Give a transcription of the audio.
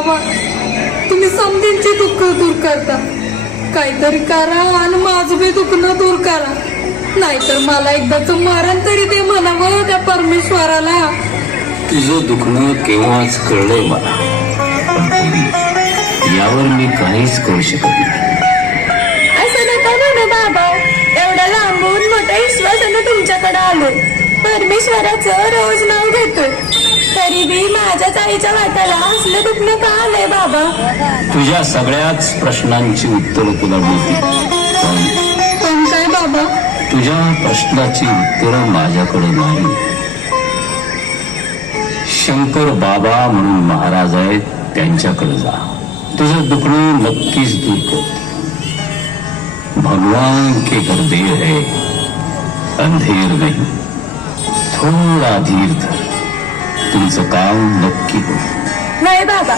बाबा तुम्ही समधींचे दुःख दूर करता, काहीतरी करा आणि माझं बी दुखणं दूर करा, नाहीतर मला एकदाच मरण तरी ते म्हणावं त्या परमेश्वराला. तुझं दुखणं केव्हाच कळलंय मला, यावर मी काहीच करू शकत नाही. असं नका म्हणू बाबा, एवढा लांबून मोठ्या विश्वासानं तुमच्याकडे आलो, परमेश्वराचं रोज नाव घेतोय, तरी बी माझ्याच आईच्या वाट्याला असलं दुखणं का आलंय बाबा? तुझ्या सगळ्याच प्रश्नांची उत्तरं तुला मिळतील, पण काय बाबा? तुझ्या प्रश्नाची उत्तरं माझ्याकडे नाही. शंकर बाबा म्हणून महाराज आहेत, त्यांच्याकडे जा. तुझं दुखणं नक्कीच दूर कर. भगवान के घर देर है, अंधेर नहीं. थोडा धीर धर, तुमचं काम नक्की होईल. नाही बाबा,